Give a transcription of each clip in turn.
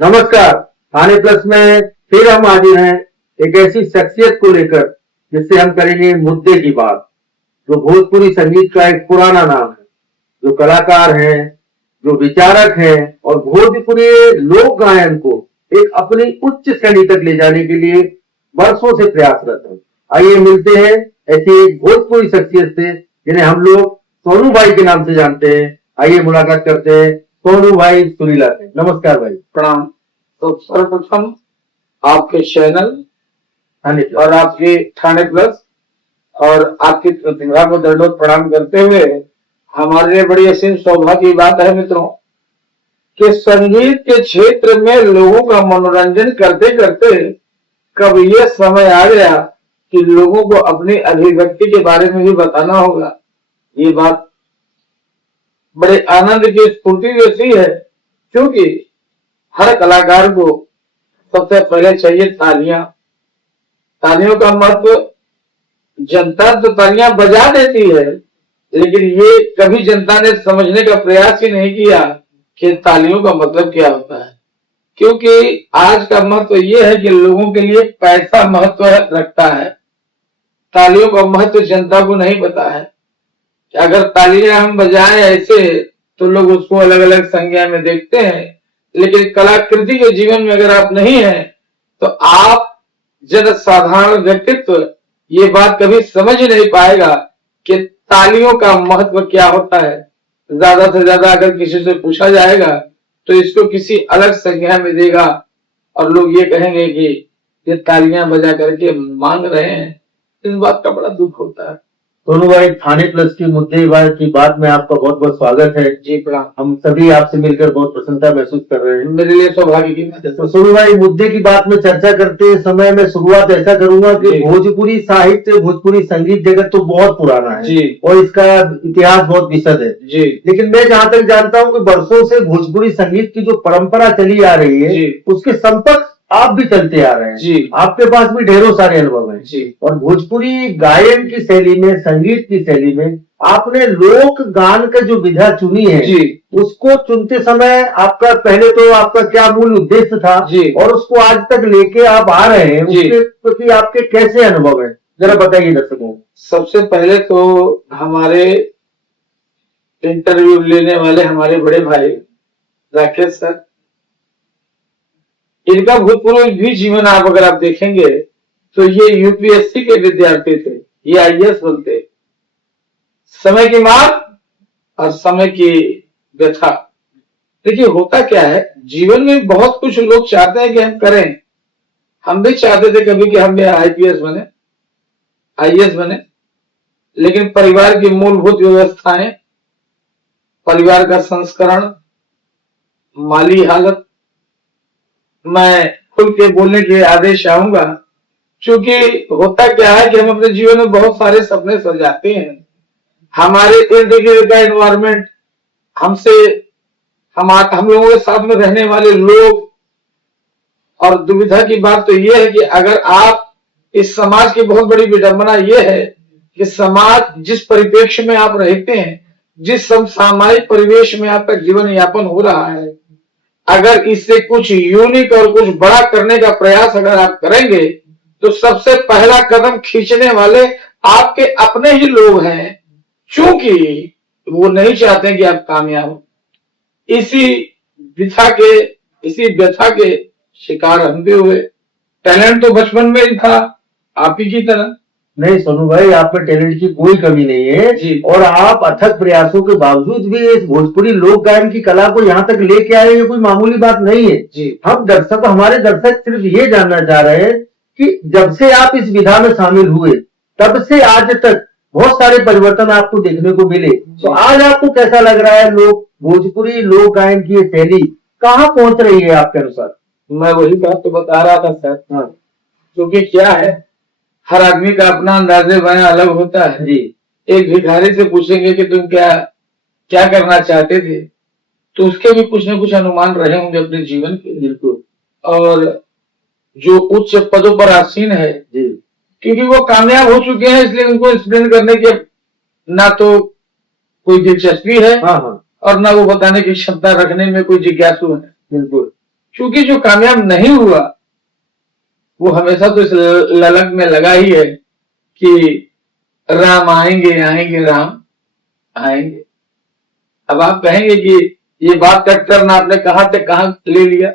नमस्कार। थाने प्लस में फिर हम हाजिर हैं एक ऐसी शख्सियत को लेकर जिससे हम करेंगे मुद्दे की बात, जो भोजपुरी संगीत का एक पुराना नाम है, जो कलाकार हैं, जो विचारक हैं और भोजपुरी लोक गायन को एक अपनी उच्च श्रेणी तक ले जाने के लिए वर्षों से प्रयासरत हैं। आइए मिलते हैं ऐसी एक भोजपुरी शख्सियत से जिन्हें हम लोग सोनू भाई के नाम से जानते हैं। आइए मुलाकात करते हैं सोनू भाई सुरीला से। नमस्कार भाई। प्रणाम। तो सर्वप्रथम आपके चैनल हाँ जी। और आपके थाने प्लस और आपकी प्रतिभा को दंडोत प्रणाम करते हुए हमारे लिए बड़ी असीम सौभाग्य की बात है मित्रों कि संगीत के क्षेत्र में लोगों का मनोरंजन करते करते कब ये समय आ गया कि लोगों को अपनी अभिव्यक्ति के बारे में भी बताना होगा। ये बात बड़े आनंद की स्फूर्ति देती है, क्योंकि हर कलाकार को सबसे पहले चाहिए तालियां। तालियों का महत्व, जनता तो तालियां बजा देती है, लेकिन ये कभी जनता ने समझने का प्रयास ही नहीं किया कि तालियों का मतलब क्या होता है। क्योंकि आज का महत्व ये है कि लोगों के लिए पैसा महत्व रखता है, तालियों का महत्व जनता को नहीं पता है। कि अगर तालियां हम बजाएं ऐसे तो लोग उसको अलग अलग संज्ञा में देखते हैं, लेकिन कलाकृति के जीवन में अगर आप नहीं हैं तो आप जन साधारण व्यक्तित्व ये बात कभी समझ ही नहीं पाएगा कि तालियों का महत्व क्या होता है। ज्यादा से ज्यादा अगर किसी से पूछा जाएगा तो इसको किसी अलग संज्ञा में देगा और लोग ये कहेंगे कि ये तालियां बजा करके मांग रहे हैं। इस बात का बड़ा दुख होता है। सोनू भाई, थाने प्लस की मुद्दे की बात में आपका बहुत बहुत स्वागत है। जी प्रणाम। हम सभी आपसे मिलकर बहुत प्रसन्नता महसूस कर रहे हैं। मेरे लिए सौभाग्य की बात है। तो सोनू भाई, मुद्दे की बात में चर्चा करते समय मैं शुरुआत ऐसा करूंगा कि भोजपुरी साहित्य, भोजपुरी संगीत जगत तो बहुत पुराना है जी, और इसका इतिहास बहुत विशद है जी। लेकिन मैं जहाँ तक जानता हूँ कि वर्षों से भोजपुरी संगीत की जो परंपरा चली आ रही है उसके संपर्क आप भी चलते आ रहे हैं जी। आपके पास भी ढेरों सारे अनुभव हैं जी। और भोजपुरी गायन की शैली में, संगीत की शैली में आपने लोक गान का जो विधा चुनी है जी, उसको चुनते समय आपका पहले तो आपका क्या मूल उद्देश्य था जी, और उसको आज तक लेके आप आ रहे हैं, उसके प्रति आपके कैसे अनुभव है, जरा बताइए दर्शकों को। सबसे पहले तो हमारे इंटरव्यू लेने वाले हमारे बड़े भाई राकेश सर, इनका भूतपूर्व भी जीवन आप अगर आप देखेंगे तो ये यूपीएससी के विद्यार्थी थे, ये आईएएस बनते। समय की मार और समय की व्यथा। देखिए होता क्या है, जीवन में बहुत कुछ लोग चाहते हैं कि हम करें। हम भी चाहते थे कभी कि हम आईपीएस बने, आईएएस बने, लेकिन परिवार की मूलभूत व्यवस्थाएं, परिवार का संस्करण, माली हालत, मैं खुल के बोलने के आदेश आऊंगा। क्योंकि होता क्या है कि हम अपने जीवन में बहुत सारे सपने सजाते हैं, हमारे इर्द गिर्द का एनवायरमेंट, हम लोगों के साथ में रहने वाले लोग, और दुविधा की बात तो यह है कि अगर आप इस समाज की बहुत बड़ी विडंबना यह है कि समाज जिस परिप्रेक्ष्य में आप रहते हैं, जिस समसामयिक परिवेश में आपका जीवन यापन हो रहा है, अगर इससे कुछ यूनिक और कुछ बड़ा करने का प्रयास अगर आप करेंगे तो सबसे पहला कदम खींचने वाले आपके अपने ही लोग हैं, क्योंकि वो नहीं चाहते कि आप कामयाब हो। इसी व्यथा के शिकार हम भी हुए। टैलेंट तो बचपन में ही था आप ही की तरह। नहीं सोनू भाई, आप में टैलेंट की कोई कमी नहीं है जी। और आप अथक प्रयासों के बावजूद भी इस भोजपुरी लोक गायन की कला को यहाँ तक लेके आए, ये कोई मामूली बात नहीं है जी। हमारे दर्शक सिर्फ ये जानना चाह रहे हैं कि जब से आप इस विधा में शामिल हुए तब से आज तक बहुत सारे परिवर्तन आपको देखने को मिले, तो आज आपको कैसा लग रहा है? भोजपुरी लोक गायन की ये शैली कहाँ पहुंच रही है आपके अनुसार? मैं वही बात तो बता रहा था सर। हाँ। क्योंकि क्या है, हर आदमी का अपना अंदाजे बयां अलग होता है जी। एक भिखारी से पूछेंगे कि तुम क्या करना चाहते थे, तो उसके भी कुछ न कुछ अनुमान रहे होंगे अपने जीवन के। बिल्कुल। और जो उच्च पदों पर आसीन है जी, क्योंकि वो कामयाब हो चुके हैं, इसलिए उनको एक्सप्लेन करने की ना तो कोई दिलचस्पी है। हाँ। और ना वो बताने की क्षमता रखने में कोई जिज्ञासु है। बिल्कुल। क्योंकि जो कामयाब नहीं हुआ वो हमेशा तो इस ललक में लगा ही है कि राम आएंगे आएंगे राम आएंगे। अब आप कहेंगे कि ये बात कट करना आपने कहां से कहां ले लिया।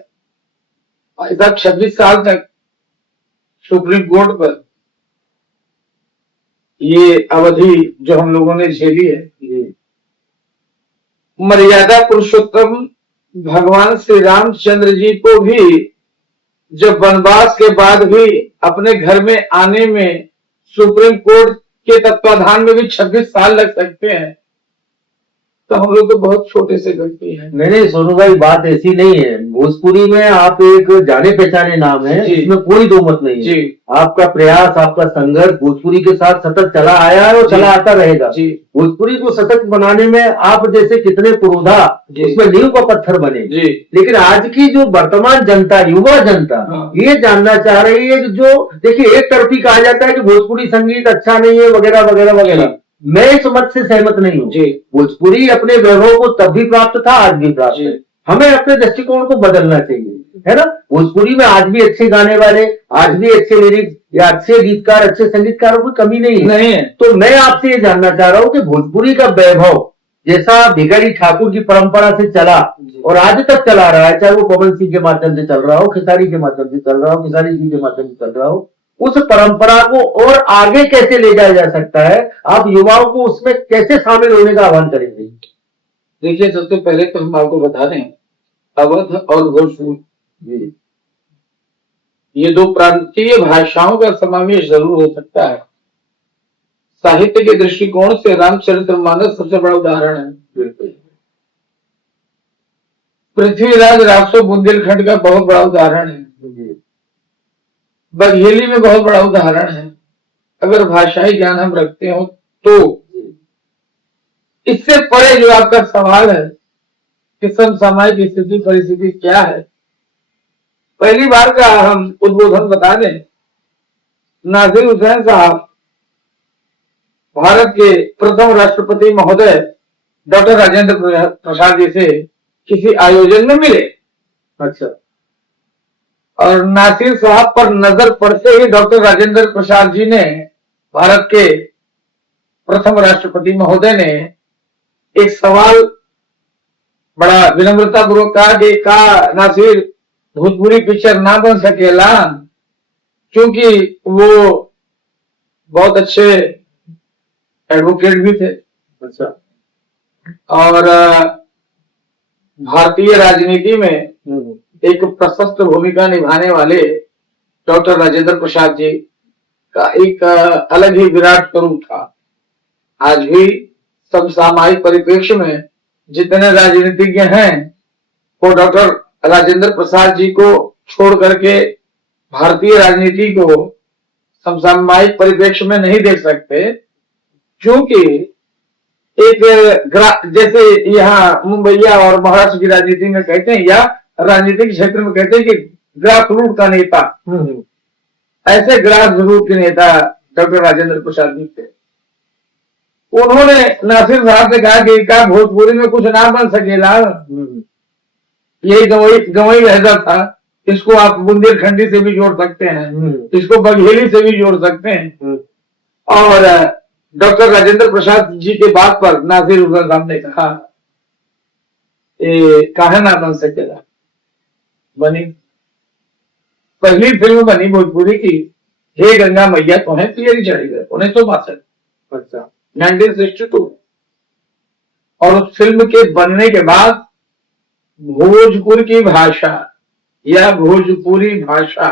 भाई साहब 26 साल तक सुप्रीम कोर्ट पर ये अवधि जो हम लोगों ने झेली है, मर्यादा पुरुषोत्तम भगवान श्री रामचंद्र जी को भी जब वनवास के बाद भी अपने घर में आने में सुप्रीम कोर्ट के तत्वाधान में भी 26 साल लग सकते हैं, तो हम लोग तो बहुत छोटे से गलती है। नहीं सोनू भाई, बात ऐसी नहीं है। भोजपुरी में आप एक जाने पहचाने नाम है, इसमें कोई दो मत नहीं है। आपका प्रयास, आपका संघर्ष भोजपुरी के साथ सतत चला आया है और चला आता रहेगा। भोजपुरी को सतत बनाने में आप जैसे कितने पुरोधा उसमें नींव का पत्थर बने। लेकिन आज की जो वर्तमान जनता, युवा जनता, ये जानना चाह रही है कि जो देखिए एक तरफी कहा जाता है कि भोजपुरी संगीत अच्छा नहीं है वगैरह वगैरह वगैरह। मैं इस मत से सहमत नहीं हूँ। भोजपुरी अपने वैभव को तब भी प्राप्त था, आज भी प्राप्त है। हमें अपने दृष्टिकोण को बदलना चाहिए, है ना। भोजपुरी में आज भी अच्छे गाने वाले, आज भी अच्छे लिरिक्स या अच्छे गीतकार, अच्छे संगीतकारों की कमी नहीं है। तो मैं आपसे ये जानना चाह रहा हूँ कि भोजपुरी का वैभव जैसा भिखारी ठाकुर की परंपरा से चला और आज तक चला रहा है, चाहे वो पवन सिंह के माध्यम से चल रहा हो, खेसारी के माध्यम से चल रहा हो, खेसारी जी के माध्यम से चल रहा हो, उस परंपरा को और आगे कैसे ले जाया जा सकता है? आप युवाओं को उसमें कैसे शामिल होने का आह्वान करेंगे? देखिए, सबसे पहले तो हम आपको बता दें, अवध और भोजपुरी ये दो प्रांतीय भाषाओं का समावेश जरूर हो सकता है। साहित्य के दृष्टिकोण से रामचरितमानस सबसे बड़ा उदाहरण है। पृथ्वीराज रासो बुंदेलखंड का बहुत बड़ा उदाहरण है। बघेली में बहुत बड़ा उदाहरण है। अगर भाषाई ज्ञान हम रखते हो तो इससे परे जो आपका सवाल है कि समसामयिक स्थिति परिस्थिति क्या है, पहली बार का हम उद्बोधन बता दें। नासिर हुसैन साहब भारत के प्रथम राष्ट्रपति महोदय डॉक्टर राजेंद्र प्रसाद जी से किसी आयोजन में मिले। अच्छा। और नासिर साहब पर नजर पड़ते ही डॉक्टर राजेंद्र प्रसाद जी ने, भारत के प्रथम राष्ट्रपति महोदय ने, एक सवाल बड़ा विनम्रता पूर्वक कहा कि का नासिर भोजपुरी पिक्चर ना बन सकेला, क्योंकि वो बहुत अच्छे एडवोकेट भी थे। अच्छा। और भारतीय राजनीति में एक प्रशस्त भूमिका निभाने वाले डॉक्टर राजेंद्र प्रसाद जी का एक अलग ही विराट स्वरूप था। आज भी समसामयिक परिप्रेक्ष्य में जितने राजनीतिज्ञ हैं वो डॉक्टर राजेंद्र प्रसाद जी को छोड़ करके भारतीय राजनीति को समसामयिक परिप्रेक्ष्य में नहीं देख सकते, क्योंकि एक जैसे यहाँ मुंबईया और महाराष्ट्र की राजनीति में कहते हैं या राजनीतिक क्षेत्र में कहते हैं कि ग्रास रूट का नेता, ऐसे ग्रास रूट के नेता डॉक्टर राजेंद्र प्रसाद जी थे। उन्होंने नासिर साहब से कहा कि क्या भोजपुरी में कुछ ना बन सकेला, यही गवई लहजा था, इसको आप बुंदेलखंडी से भी जोड़ सकते हैं, इसको बघेली से भी जोड़ सकते हैं। और डॉक्टर राजेंद्र प्रसाद जी के बात पर नासिर हुसैन साहब ने कहा काहे ना बन सकेला। बनी, पहली फिल्म बनी भोजपुरी की हे गंगा मैया तुम्हें पियरी चढ़ी गए 1962। अच्छा, 1962। और उस फिल्म के बनने के बाद भोजपुर की भाषा या भोजपुरी भाषा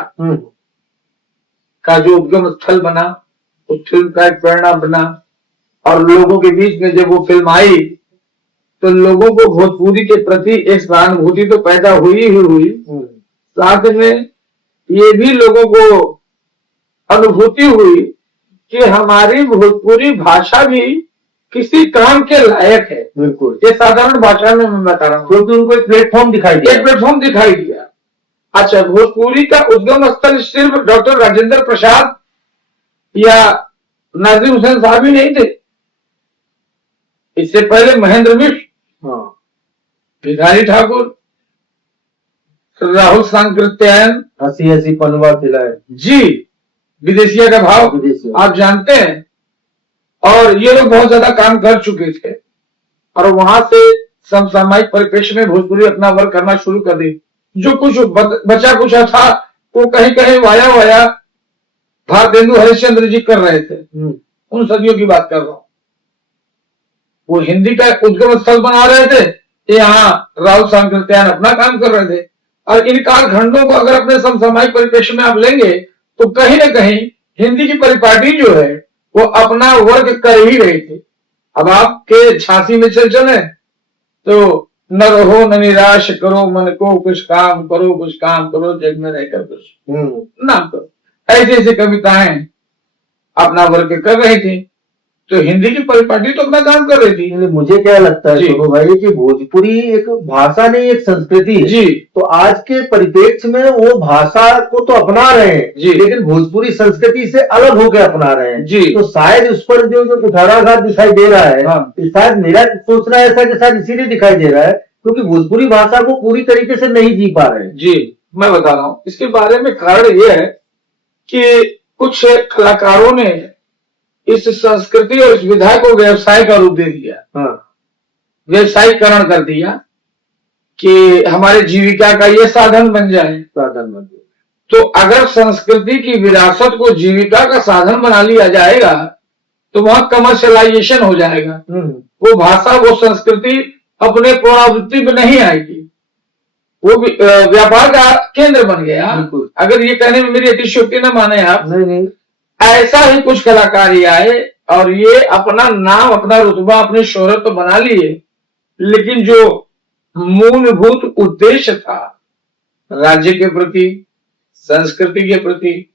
का जो उद्गम स्थल बना, उस फिल्म का एक प्रेरणा बना। और लोगों के बीच में जब वो फिल्म आई तो लोगों को भोजपुरी के प्रति एक सहानुभूति तो पैदा हुई ही हुई, साथ में ये भी लोगों को अनुभूति हुई कि हमारी भोजपुरी भाषा भी किसी काम के लायक है। बिल्कुल, ये साधारण भाषा में मैं बता रहा हूँ, क्योंकि उनको एक प्लेटफॉर्म दिखाई दिया। अच्छा, भोजपुरी का उद्गम स्थल सिर्फ डॉक्टर राजेंद्र प्रसाद या नासिर हुसैन साहब ही नहीं थे। इससे पहले महेंद्र मिश्र, भिखारी ठाकुर, राहुल सांकृत्यायन हंसी हंसी पनवा खिलाए जी, विदेशिया का भाव विदेशी आप जानते हैं। और ये लोग बहुत ज्यादा काम कर चुके थे और वहां से समसामयिक परिप्रेक्ष्य में भोजपुरी अपना वर्क करना शुरू कर दी। जो कुछ बचा कुचा था वो कहीं कहीं वाया वाया भारतेंदु हरिश्चंद्र जी कर रहे थे। उन सदियों की बात कर रहा हूं। वो हिंदी का उद्गम स्थल बना रहे थे, यहाँ राहुल सांकृत्यायन अपना काम कर रहे थे। और इन कालखंडों को अगर अपने समसामयिक परिप्रेक्ष्य में आप लेंगे तो कहीं ना कहीं हिंदी की परिपाटी जो है वो अपना वर्क कर ही रही थी। अब आपके झांसी में चले तो न रहो न निराश करो मन को, कुछ काम करो जग में रहकर कुछ नाम करो, ऐसी ऐसी कविताएं अपना वर्क कर रही थी। तो हिंदी की परिपाटी तो अपना काम कर रही थी। इसलिए मुझे क्या लगता है जी। सोनू भाई कि भोजपुरी एक भाषा नहीं, एक संस्कृति है। जी। तो आज के परिप्रेक्ष्य में वो भाषा को तो अपना रहे हैं जी। लेकिन भोजपुरी संस्कृति से अलग होकर अपना रहे हैं। जी। तो शायद उस पर जो कुठाराघात दिखाई दे रहा है, हाँ। शायद मेरा सोचना ऐसा कि शायद इसीलिए दिखाई दे रहा है क्योंकि भोजपुरी भाषा को पूरी तरीके से नहीं जी पा रहे हैं। जी, मैं बता रहा हूँ इसके बारे में। कारण यह है कि कुछ कलाकारों ने इस संस्कृति और इस विधा को व्यवसाय का रूप दे दिया। हाँ। व्यवसायीकरण कर दिया कि हमारे जीविका का ये साधन बन जाए। तो अगर संस्कृति की विरासत को जीविका का साधन बना लिया जाएगा तो वहां कमर्शियलाइजेशन हो जाएगा। वो भाषा, वो संस्कृति अपने पुनरावृत्ति में नहीं आएगी, वो व्यापार का केंद्र बन गया। अगर ये कहने में मेरी अतिशयोक्ति न माने आप, नहीं। ऐसा ही कुछ कलाकार ही आए और ये अपना नाम, अपना रुतबा, अपनी शोहरत तो बना लिए, लेकिन जो मूलभूत उद्देश्य था राज्य के प्रति, संस्कृति के प्रति,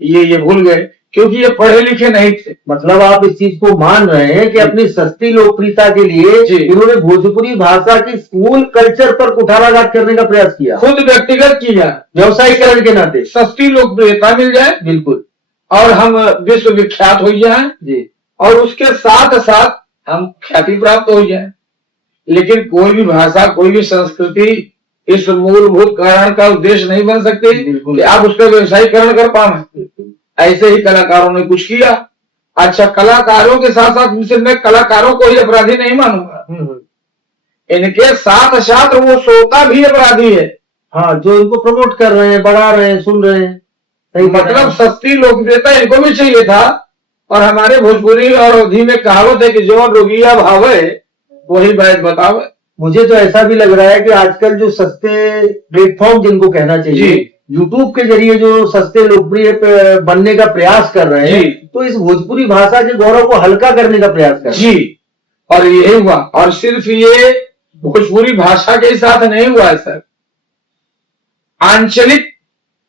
ये भूल गए क्योंकि ये पढ़े लिखे नहीं थे। मतलब आप इस चीज को मान रहे हैं कि अपनी सस्ती लोकप्रियता के लिए इन्होंने भोजपुरी भाषा की स्कूल कल्चर पर कुठाराघात करने का प्रयास किया, खुद व्यक्तिगत किया, व्यवसायीकरण के नाते। सस्ती लोकप्रियता मिल जाए, बिल्कुल, और हम विश्व विख्यात हो जाए जी, और उसके साथ साथ हम ख्याति प्राप्त हो जाए। लेकिन कोई भी भाषा, कोई भी संस्कृति इस मूलभूत कारण का उद्देश्य नहीं बन सकती कि आप उसका व्यवसायीकरण कर पाए। ऐसे ही कलाकारों ने कुछ किया। अच्छा, कलाकारों के साथ साथ मैं कलाकारों को ही अपराधी नहीं मानूंगा, इनके साथ साथ वो श्रोता भी अपराधी है। हाँ, जो इनको प्रमोट कर रहे हैं, बढ़ा रहे हैं, सुन रहे हैं। मतलब सस्ती लोकप्रियता इनको भी चाहिए था। और हमारे भोजपुरी और अवधि में कहावत है कि जो रोगिया भावे वही बैद बतावे। मुझे तो ऐसा भी लग रहा है कि आजकल जो सस्ते प्लेटफॉर्म जिनको कहना चाहिए, यूट्यूब के जरिए जो सस्ते लोकप्रिय बनने का प्रयास कर रहे हैं, तो इस भोजपुरी भाषा के गौरव को हल्का करने का प्रयास कर रहे हैं। जी, और यही हुआ। और सिर्फ ये भोजपुरी भाषा के साथ नहीं हुआ है सर, आंचलिक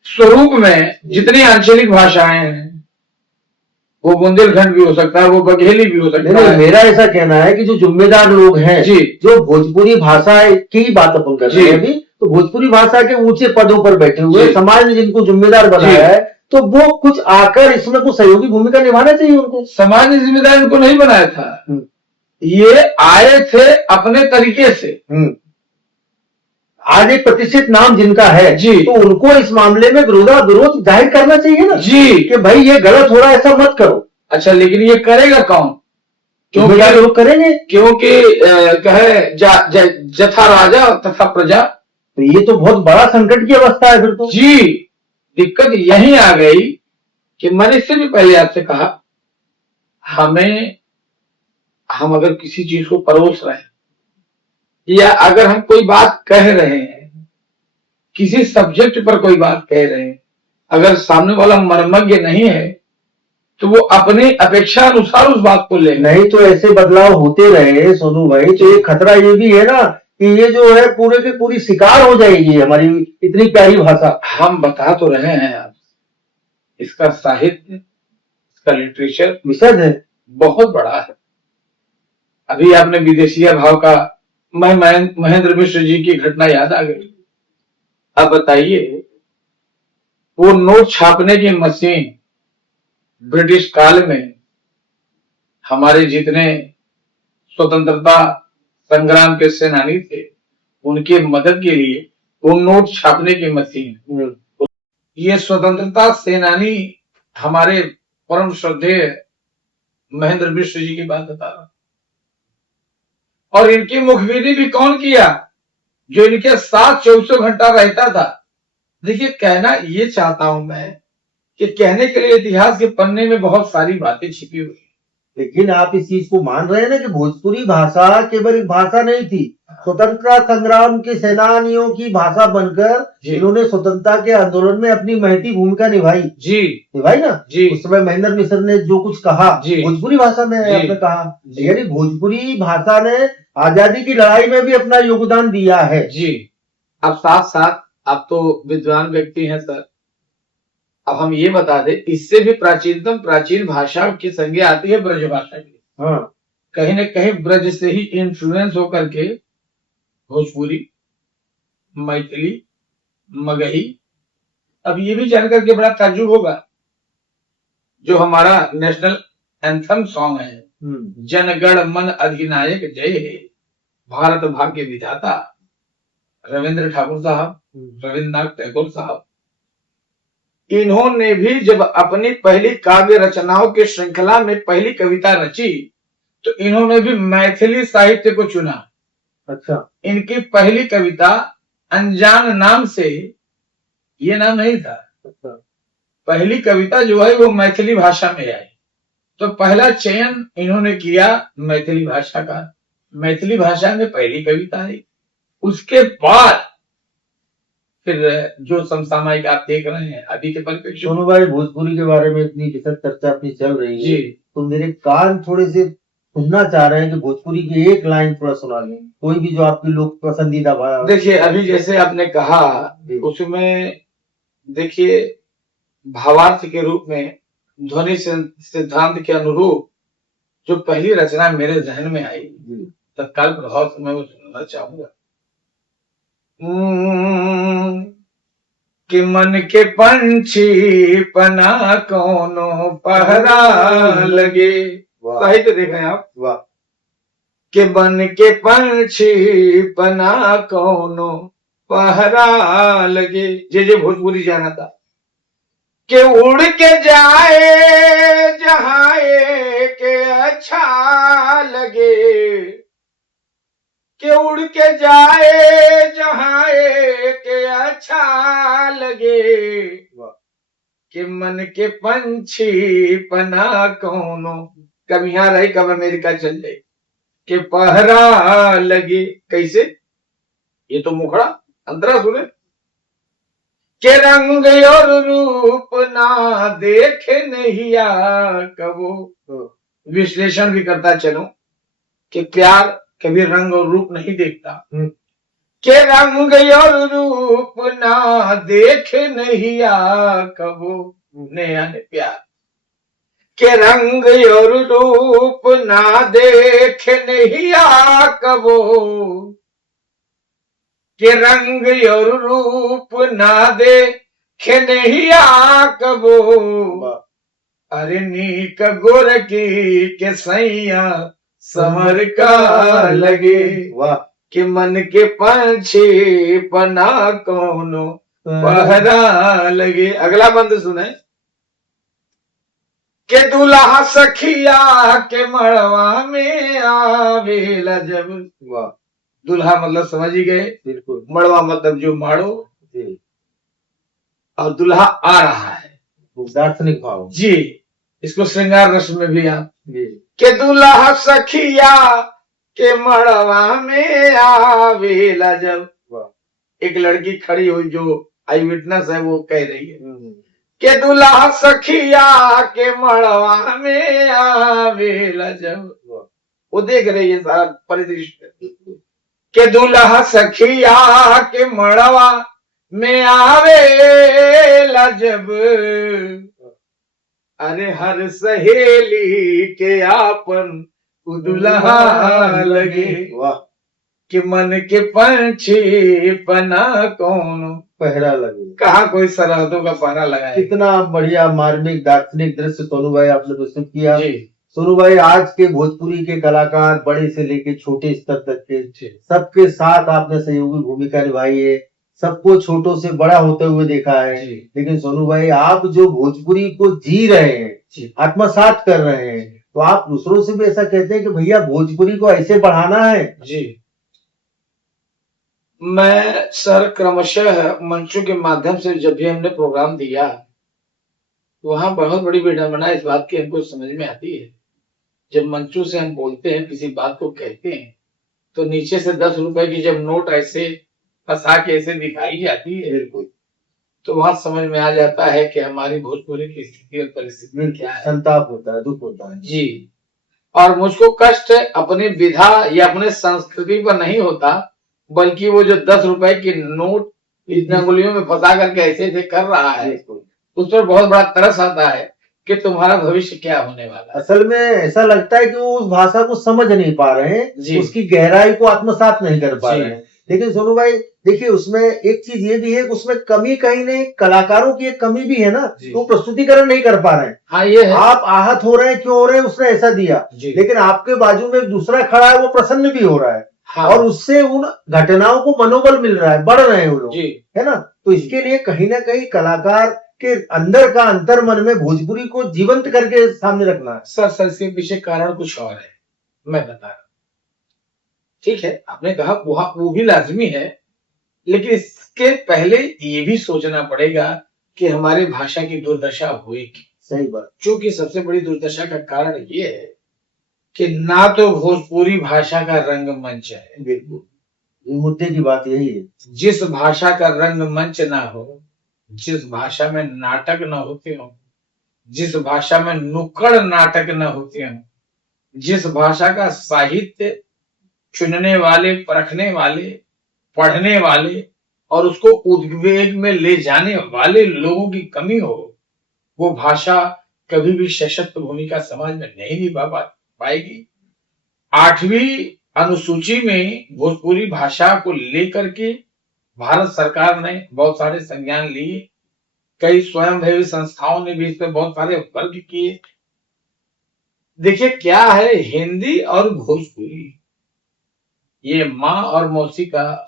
स्वरूप में जितनी आंचलिक भाषाएं हैं, वो बुंदेलखंड भी हो सकता है, वो बघेली भी हो सकता है। मेरा ऐसा कहना है कि जो जिम्मेदार लोग हैं, जो भोजपुरी भाषा की बात अपन कर रहे हैं अभी, तो भोजपुरी भाषा के ऊंचे पदों पर बैठे हुए समाज ने जिनको जिम्मेदार बनाया है, तो वो कुछ आकर इसमें कुछ सहयोगी भूमिका निभाना चाहिए उनको। समाज ने जिम्मेदार इनको नहीं बनाया था, ये आए थे अपने तरीके से। आज एक प्रतिष्ठित नाम जिनका है जी, तो उनको इस मामले में विरोध जाहिर करना चाहिए ना जी, कि भाई ये गलत हो रहा है, ऐसा मत करो। अच्छा, लेकिन ये करेगा कौन? क्योंकि लोग करेंगे, क्योंकि कहे जथा राजा तथा प्रजा। तो ये तो बहुत बड़ा संकट की अवस्था है फिर तो। जी, दिक्कत यही आ गई कि मैंने इससे भी पहले आपसे कहा, हम अगर किसी चीज को परोस रहे हैं या अगर हम कोई बात कह रहे हैं, किसी सब्जेक्ट पर कोई बात कह रहे हैं, अगर सामने वाला मर्मज्ञ नहीं है तो वो अपनी अपेक्षा अनुसार उस बात को ले। नहीं तो ऐसे बदलाव होते रहे सोनू भाई, तो ये खतरा ये भी है ना कि ये जो है पूरे की पूरी शिकार हो जाएगी हमारी इतनी प्यारी भाषा। हम बता तो रहे हैं आप, इसका साहित्य, इसका लिटरेचर विशद है, बहुत बड़ा है। अभी आपने विदेशिया भाव का महेंद्र मिश्र जी की घटना याद आ गई। अब बताइए, वो नोट छापने की मशीन ब्रिटिश काल में हमारे जितने स्वतंत्रता संग्राम के सेनानी थे, उनके मदद के लिए वो नोट छापने की मशीन। ये स्वतंत्रता सेनानी हमारे परम श्रद्धेय महेंद्र मिश्र जी की बात बता रहा। और इनकी मुखबिरी भी कौन किया? जो इनके साथ 24 घंटा रहता था। देखिए, कहना ये चाहता हूं मैं कि कहने के लिए इतिहास के पन्ने में बहुत सारी बातें छिपी हुई। लेकिन आप इस चीज को मान रहे हैं ना कि भोजपुरी भाषा केवल एक भाषा नहीं थी, स्वतंत्रता संग्राम के सेनानियों की भाषा बनकर इन्होंने स्वतंत्रता के आंदोलन में अपनी महती भूमिका निभाई। जी निभाई ना जी। उस समय महेंद्र मिश्र ने जो कुछ कहा भोजपुरी भाषा में आपने कहा, यानी भोजपुरी भाषा ने आजादी की लड़ाई में भी अपना योगदान दिया है। जी। अब साथ साथ आप तो विद्वान व्यक्ति हैं सर, अब हम ये बता दें, इससे भी प्राचीनतम प्राचीन भाषा की संज्ञा आती है ब्रज भाषा की। हाँ, कहीं न कहीं ब्रज से ही इन्फ्लुएंस होकर के भोजपुरी, मैथिली, मगही। अब ये भी जानकर के बड़ा ताज्जुब होगा, जो हमारा नेशनल एंथम सॉन्ग है, जनगण मन अधिनायक जय हे, भारत भाग्य विधाता, रविंद्र ठाकुर साहब, रविन्द्रनाथ टैगोर साहब, इन्होंने भी जब अपनी पहली काव्य रचनाओं की श्रृंखला में पहली कविता रची तो इन्होंने भी मैथिली साहित्य को चुना। अच्छा। इनकी पहली कविता अनजान नाम से, ये नाम नहीं था। अच्छा। पहली कविता जो है वो मैथिली भाषा में आई, तो पहला चयन इन्होंने किया मैथिली भाषा का। मैथिली भाषा में पहली कविता आई। उसके बाद फिर जो समसामयिक आप देख रहे हैं अभी के परिप्रेक्ष्य। सोनू भाई, भोजपुरी के बारे में इतनी विस्तृत चर्चा अपनी चल रही है, तो मेरे कान थोड़े से सुनना चाह रहे हैं कि भोजपुरी की एक लाइन थोड़ा सुना लें, कोई भी जो आपकी लोग पसंदीदा भाषा। देखिए, अभी जैसे आपने कहा उसमें देखिए भावार्थ के रूप में ध्वनि सिद्धांत के अनुरूप जो पहली रचना मेरे जहन में आई, तत्काल प्रभाव से मैं वो सुनना चाहूंगा। कि मन के पंछी पना कोनो पहरा लगे। साहित्य देख रहे हैं आप? वाह। कि बन के पंछी पना कोनो पहरा लगे, जे भोजपुरी जाना था। कि उड़ के जाए जहां के अच्छा लगे, कि उड़ के जाए जहां के अच्छा लगे, कि मन के पंछी पना कोनो, कब यहाँ रही कब अमेरिका चल जाए, कि पहरा लगे। कैसे? ये तो मुखड़ा अंतरा सुने। के रंग और रूप ना देखे नैया कबो। विश्लेषण भी करता चलो कि प्यार कभी रंग और रूप नहीं देखता। के रंग और रूप ना देखे नैया कबो, नया ने प्यार। के रंग और रूप ना देखे नैया कबो, के रंग और रूप ना देखे नैया कबो। अरे नीक गोरकी के सैया समर का लगे। वाह। कि मन के पंछी पना कोनो पहरा लगे। अगला बंद सुने। के दुल्हा सखिया के मड़वा में आवेला जब। वाह। दुल्हा मतलब समझ ही गए, बिल्कुल। मड़वा मतलब जो माड़ो, और दुल्हा आ रहा है, दार्शनिक भाव जी। इसको श्रृंगार रस में भी आप के दुल्हा सखिया के मड़वा में आवेला जब। एक लड़की खड़ी हुई जो आई विटनेस है, वो कह रही है के दुल्हा सखिया के मड़वा में आवेला जब। वो देख रही है सारा परिदृश्य के दुल्हा सखिया के मड़वा में आवेला जब। अरे हर सहेली के आपन दुल्हा लगे। वाह। कि मन के पंछी पना कौन पहरा लगे। कहा कोई सरहदों का पहरा लगाए। कितना बढ़िया मार्मिक दार्शनिक दृश्य सोनू भाई आपने प्रस्तुत किया। जी। सोनू भाई, आज के भोजपुरी के कलाकार बड़े से लेके छोटे स्तर तक के सबके साथ आपने सहयोगी भूमिका निभाई है। सबको छोटों से बड़ा होते हुए देखा है, जी। लेकिन सोनू भाई आप जो भोजपुरी को जी रहे हैं, जी। आत्मसात कर रहे हैं, तो आप दूसरों से भी ऐसा कहते हैं कि भैया भोजपुरी को ऐसे बढ़ाना है। जी। मैं सर क्रमशः मंचों के माध्यम से जब भी हमने प्रोग्राम दिया, वहां बहुत बड़ी विडंबना इस बात की हमको समझ में आती है। जब मंचों से हम बोलते हैं, किसी बात को कहते हैं, तो नीचे से 10 रुपए की जब नोट ऐसे फंसा के ऐसे दिखाई जाती है, बिल्कुल, तो वहां समझ में आ जाता है कि हमारी भोजपुरी की स्थिति और परिस्थिति क्या है। संताप होता है, दुख होता है। जी। और मुझको कष्ट अपनी विधा या अपने संस्कृति पर नहीं होता, बल्कि वो जो 10 रुपए की नोट इतने अंगुलियों में फंसा करके ऐसे ऐसे कर रहा है, उस पर बहुत बड़ा तरस आता है कि तुम्हारा भविष्य क्या होने वाला है। असल में ऐसा लगता है कि वो उस भाषा को समझ नहीं पा रहे जी। हैं, उसकी गहराई को आत्मसात नहीं कर पा जी। रहे हैं। लेकिन सोनू भाई देखिए, उसमें एक चीज ये भी है कि उसमें कमी कहीं नहीं, कलाकारों की एक कमी भी है ना, जी। तो प्रस्तुतिकरण नहीं कर पा रहे हैं। हाँ, ये है। आप आहत हो रहे हैं, क्यों हो रहे हैं, उसने ऐसा दिया, जी। लेकिन आपके बाजू में एक दूसरा खड़ा है, वो प्रसन्न भी हो रहा है। हाँ। और उससे उन घटनाओं को मनोबल मिल रहा है, बढ़ रहे हैं वो लोग, जी। है ना। तो इसके लिए कहीं ना कहीं कलाकार के अंदर का अंतर मन में भोजपुरी को जीवंत करके सामने रखना है। सर इसके पीछे कारण कुछ और है, मैं बता रहा हूं। ठीक है, आपने कहा वो भी लाजमी है, लेकिन इसके पहले ये भी सोचना पड़ेगा कि हमारी भाषा की दुर्दशा हुई। सही बात। क्योंकि सबसे बड़ी दुर्दशा का कारण ये है कि ना तो भोजपुरी भाषा का रंगमंच है। बिल्कुल, मुद्दे की बात यही है। जिस भाषा का रंगमंच ना हो, जिस भाषा में नाटक न होते हो, जिस भाषा में नुक्कड़ नाटक न होते हो, जिस भाषा का साहित्य चुनने वाले, परखने वाले, पढ़ने वाले और उसको उद्वेग में ले जाने वाले लोगों की कमी हो, वो भाषा कभी भी सशक्त भूमिका समाज में नहीं निभा पाएगी। 8वीं अनुसूची में भोजपुरी भाषा को लेकर के भारत सरकार ने बहुत सारे संज्ञान लिए, कई स्वयंसेवी संस्थाओं ने भी इस पर बहुत सारे वर्ग किए। देखिए क्या है, हिंदी और भोजपुरी ये माँ और मौसी का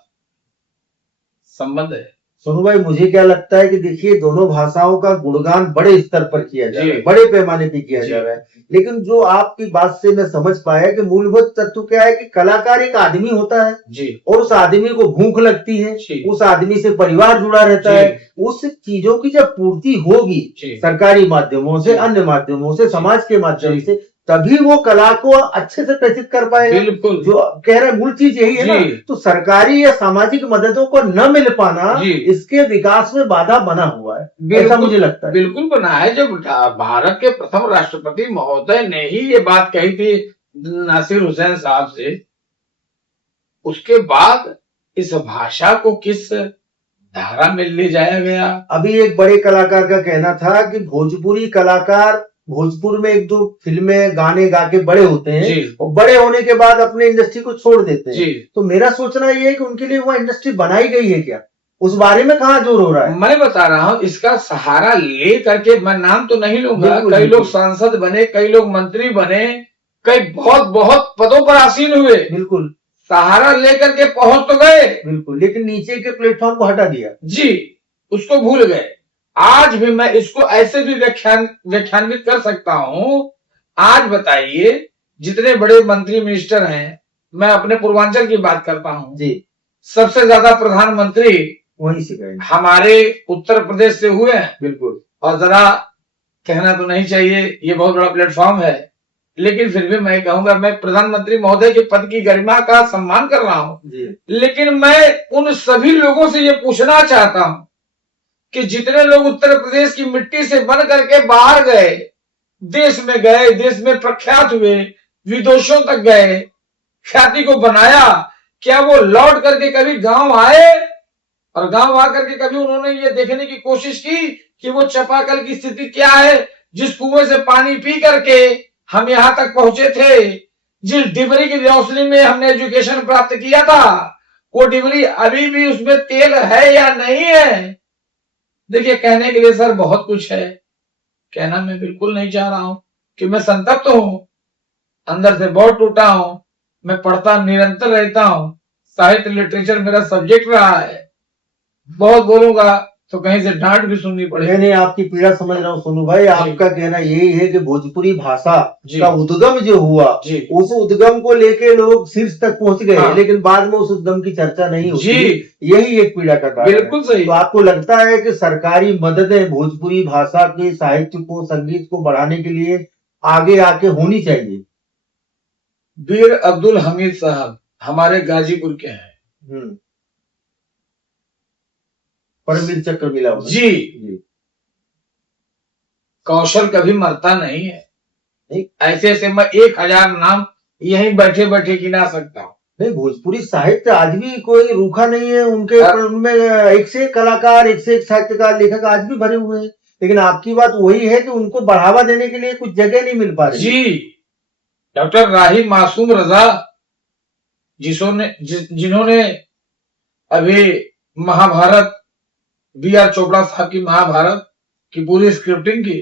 संबंध है। सोनू भाई मुझे क्या लगता है कि देखिए, दोनों भाषाओं का गुणगान बड़े स्तर पर किया जा रहा है, बड़े पैमाने पे किया जा रहा है, लेकिन जो आपकी बात से मैं समझ पाया कि मूलभूत तत्व क्या है कि कलाकार एक आदमी होता है जी। और उस आदमी को भूख लगती है, उस आदमी से परिवार जुड़ा रहता है, उस चीजों की जब पूर्ति होगी सरकारी माध्यमों से, अन्य माध्यमों से, समाज के माध्यम से, तभी वो कला को अच्छे से प्रेषित कर पाएगा। बिल्कुल, जो कह रहे मूल चीज यही है ना। तो सरकारी या सामाजिक मददों को न मिल पाना इसके विकास में बाधा बना हुआ है, ऐसा मुझे लगता है। बिल्कुल बना है। जब भारत के प्रथम राष्ट्रपति महोदय ने ही ये बात कही थी नासिर हुसैन साहब से, उसके बाद इस भाषा को किस धारा में ले जाया गया। अभी एक बड़े कलाकार का कहना था कि भोजपुरी कलाकार भोजपुर में 1-2 फिल्में गाने गा के बड़े होते हैं और बड़े होने के बाद अपने इंडस्ट्री को छोड़ देते हैं। तो मेरा सोचना ये है कि उनके लिए वो इंडस्ट्री बनाई गई है क्या, उस बारे में कहाँ जोर हो रहा है। मैं बता रहा हूँ, इसका सहारा ले करके, मैं नाम तो नहीं लूंगा, कई लोग सांसद बने, कई लोग मंत्री बने, कई बहुत बहुत पदों पर आसीन हुए। बिल्कुल, सहारा लेकर के पहुंच तो गए, बिल्कुल, लेकिन नीचे के प्लेटफॉर्म को हटा दिया जी, उसको भूल गए। आज भी मैं इसको ऐसे भी व्याख्यान्वित कर सकता हूं। आज बताइए, जितने बड़े मंत्री मिनिस्टर हैं, मैं अपने पूर्वांचल की बात करता हूं जी, सबसे ज्यादा प्रधानमंत्री वहीं से गए, हमारे उत्तर प्रदेश से हुए हैं। बिल्कुल, और जरा कहना तो नहीं चाहिए, ये बहुत बड़ा प्लेटफॉर्म है, लेकिन फिर भी मैं कहूंगा, मैं प्रधानमंत्री महोदय के पद की गरिमा का सम्मान कर रहा हूं, लेकिन मैं उन सभी लोगों से ये पूछना चाहता हूं कि जितने लोग उत्तर प्रदेश की मिट्टी से बन करके बाहर गए, देश में गए, देश में प्रख्यात हुए, विदेशों तक गए, ख्याति को बनाया, क्या वो लौट करके कभी गांव आए? और गांव आकर के कभी उन्होंने ये देखने की कोशिश की कि वो चापाकल की स्थिति क्या है, जिस कुएं से पानी पी करके हम यहां तक पहुंचे थे, जिस डिबरी की रोशनी में हमने एजुकेशन प्राप्त किया था, वो डिबरी अभी भी उसमें तेल है या नहीं है? देखिए, कहने के लिए सर बहुत कुछ है, कहना मैं बिल्कुल नहीं चाह रहा हूं कि मैं संतप्त हूं, अंदर से बहुत टूटा हूं। मैं पढ़ता निरंतर रहता हूं, साहित्य लिटरेचर मेरा सब्जेक्ट रहा है, बहुत बोलूंगा तो कहीं से डांट भी सुननी पड़ेगी। नहीं, आपकी पीड़ा समझ रहा हूँ सोनू भाई। आपका कहना यही है कि भोजपुरी भाषा जी। का उद्गम जो हुआ, जी। उस उद्गम को लेके लोग शीर्ष तक पहुंच गए, हाँ। लेकिन बाद में उस उद्गम की चर्चा नहीं होती। जी। यही एक पीड़ा का कारण है। बिल्कुल सही। तो आपको लगता है कि सरकारी मददें भोजपुरी भाषा के साहित्य को, संगीत को बढ़ाने के लिए आगे आके होनी चाहिए? बीर अब्दुल हमीद साहब हमारे गाजीपुर के हैं। परमवीर चक्र मिला उन्हें। जी। कौशल कभी मरता नहीं है। ऐसे ऐसे मैं 1000 नाम यहीं बैठे बैठे गिना सकता हूँ। नहीं, भोजपुरी साहित्य आज भी कोई रूखा नहीं है। उनके उनमें एक से एक कलाकार, एक से एक साहित्यकार, लेखक आज भी भरे हुए हैं। लेकिन आपकी बात वही है कि उनको बढ़ावा देने के लिए कुछ जगह नहीं मिल पा रही। जी। डॉक्टर राही मासूम रजा जिन्होंने अभी महाभारत, B.R. चोपड़ा साहब की महाभारत की पूरी स्क्रिप्टिंग की।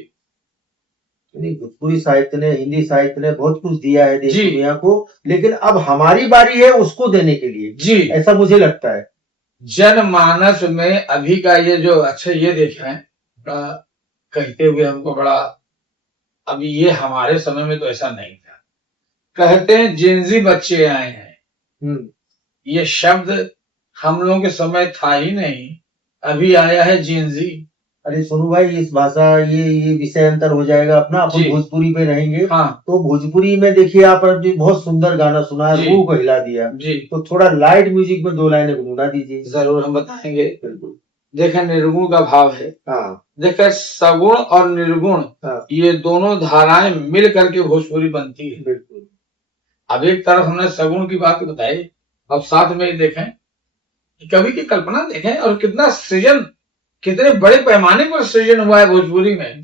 भोजपुरी साहित्य ने, हिंदी साहित्य ने बहुत कुछ दिया है देश जी। दुनिया को, लेकिन अब हमारी बारी है उसको देने के लिए। जी। ऐसा मुझे लगता है। जनमानस में अभी का ये जो, अच्छा ये देखें, बड़ा कहते हुए हमको बड़ा, अभी ये हमारे समय में तो ऐसा नहीं था। कहते हैं जिंजी बच्चे आए हैं। ये शब्द हम लोगों के समय था ही नहीं, अभी आया है जिंजी। अरे सोनू भाई, इस भाषा ये विषय अंतर हो जाएगा अपना। अपन भोजपुरी पे रहेंगे। हाँ। तो भोजपुरी में देखिए, आप बहुत सुंदर गाना सुना, रूह को हिला दिया जी। तो थोड़ा लाइट म्यूजिक में 2 लाइनें गुनगुना दीजिए। जरूर हम बताएंगे। बिल्कुल। देखें निर्गुण का भाव है। हाँ। देखें सगुण और निर्गुण, हाँ। ये दोनों धाराएं मिल करके भोजपुरी बनती है। बिल्कुल। अब एक तरफ हमने सगुण की बात बताई, अब साथ में देखें कवि की कल्पना देखें, और कितना सृजन, कितने बड़े पैमाने पर सृजन हुआ है भोजपुरी में।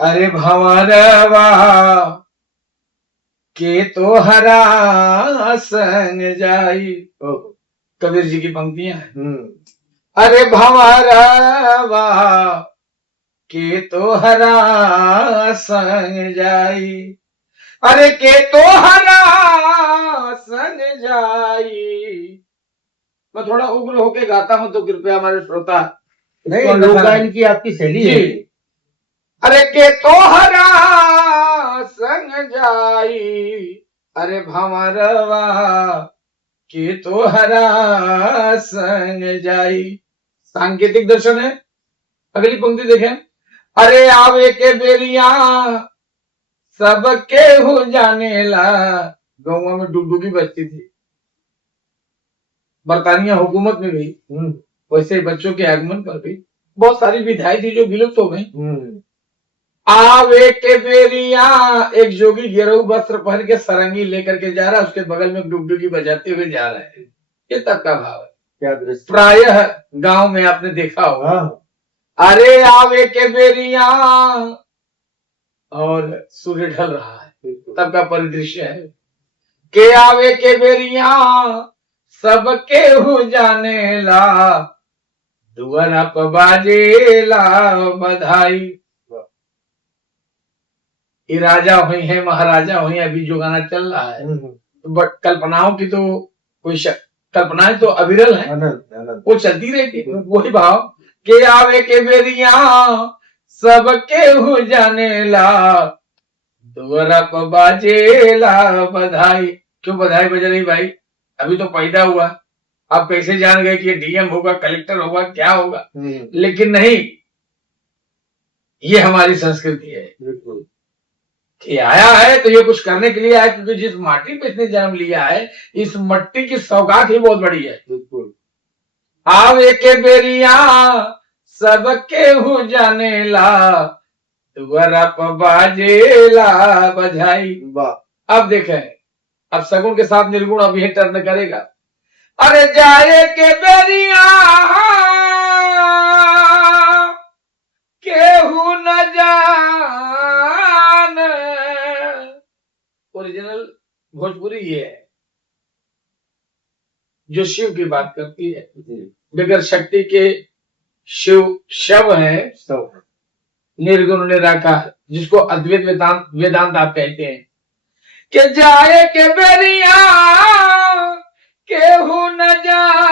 अरे भंवरवा के तो हरा संग जाई, कबीर जी की पंक्तियां हैं। अरे भंवरवा के तो हरा संग जाई, अरे के तो हरा संग जाई। मैं थोड़ा उग्र होके गाता हूं तो कृपया हमारे श्रोता, नहीं, लोक गायन की आपकी शैली है। अरे के तो हरा संग जाई, अरे भंवरवा के तो हरा संग जाई। सांकेतिक दर्शन है। अगली पंक्ति देखें। अरे आवे के बेरिया सबके हो जाने ला। गाँव में डुगडुगी बजती थी, बरतानिया हुकूमत में भी, वैसे बच्चों के आगमन पर भी बहुत सारी विधाएं थी जो विलुप्त हो गई। आवे के बेरिया, एक जोगी गेरू वस्त्र पहन के सरंगी लेकर के जा रहा है, उसके बगल में डुगडुगी बजाते हुए जा रहा है। ये तक का भाव है। क्या दृश्य प्रायः गांव में आपने देखा होगा। अरे आवे के बेरिया, और सूर्य ढल रहा है, तब का परिदृश्य है। के आवे के बेरिया सबके हो जाने ला, दुआरा पर बाजे ला बधाई। ये राजा हुई है, महाराजा हुई, अभी जो गाना चल रहा है, बट कल्पनाओं की तो कोई कल्पनाएं तो अविरल है, वो चलती रहेगी। वही भाव के आवे के बेरिया सबके हो जाने ला, दुआरा पर बाजे ला बधाई। क्यों बधाई बज रही भाई? अभी तो पैदा हुआ, आप कैसे जान गए कि ये डीएम होगा, कलेक्टर होगा, क्या होगा? लेकिन नहीं, ये हमारी संस्कृति है कि आया है तो ये कुछ करने के लिए आया, क्योंकि जिस माटी पे इसने जन्म लिया है, इस मट्टी की सौगात ही बहुत बड़ी है। आवे के बेरिया सबके हो जाने ला, दुआरा पर बाजे ला बधाई। अब देखें, अब सगुण के साथ निर्गुण अब यह टर्न करेगा। अरे जाए के बेरिया केहू न जान, ओरिजिनल भोजपुरी ये है जो शिव की बात करती है। बगैर शक्ति के शिव शव है, निर्गुण निराकार, जिसको अद्वैत वेदांत आप कहते हैं। कि जाए के बेरिया केहू न जाने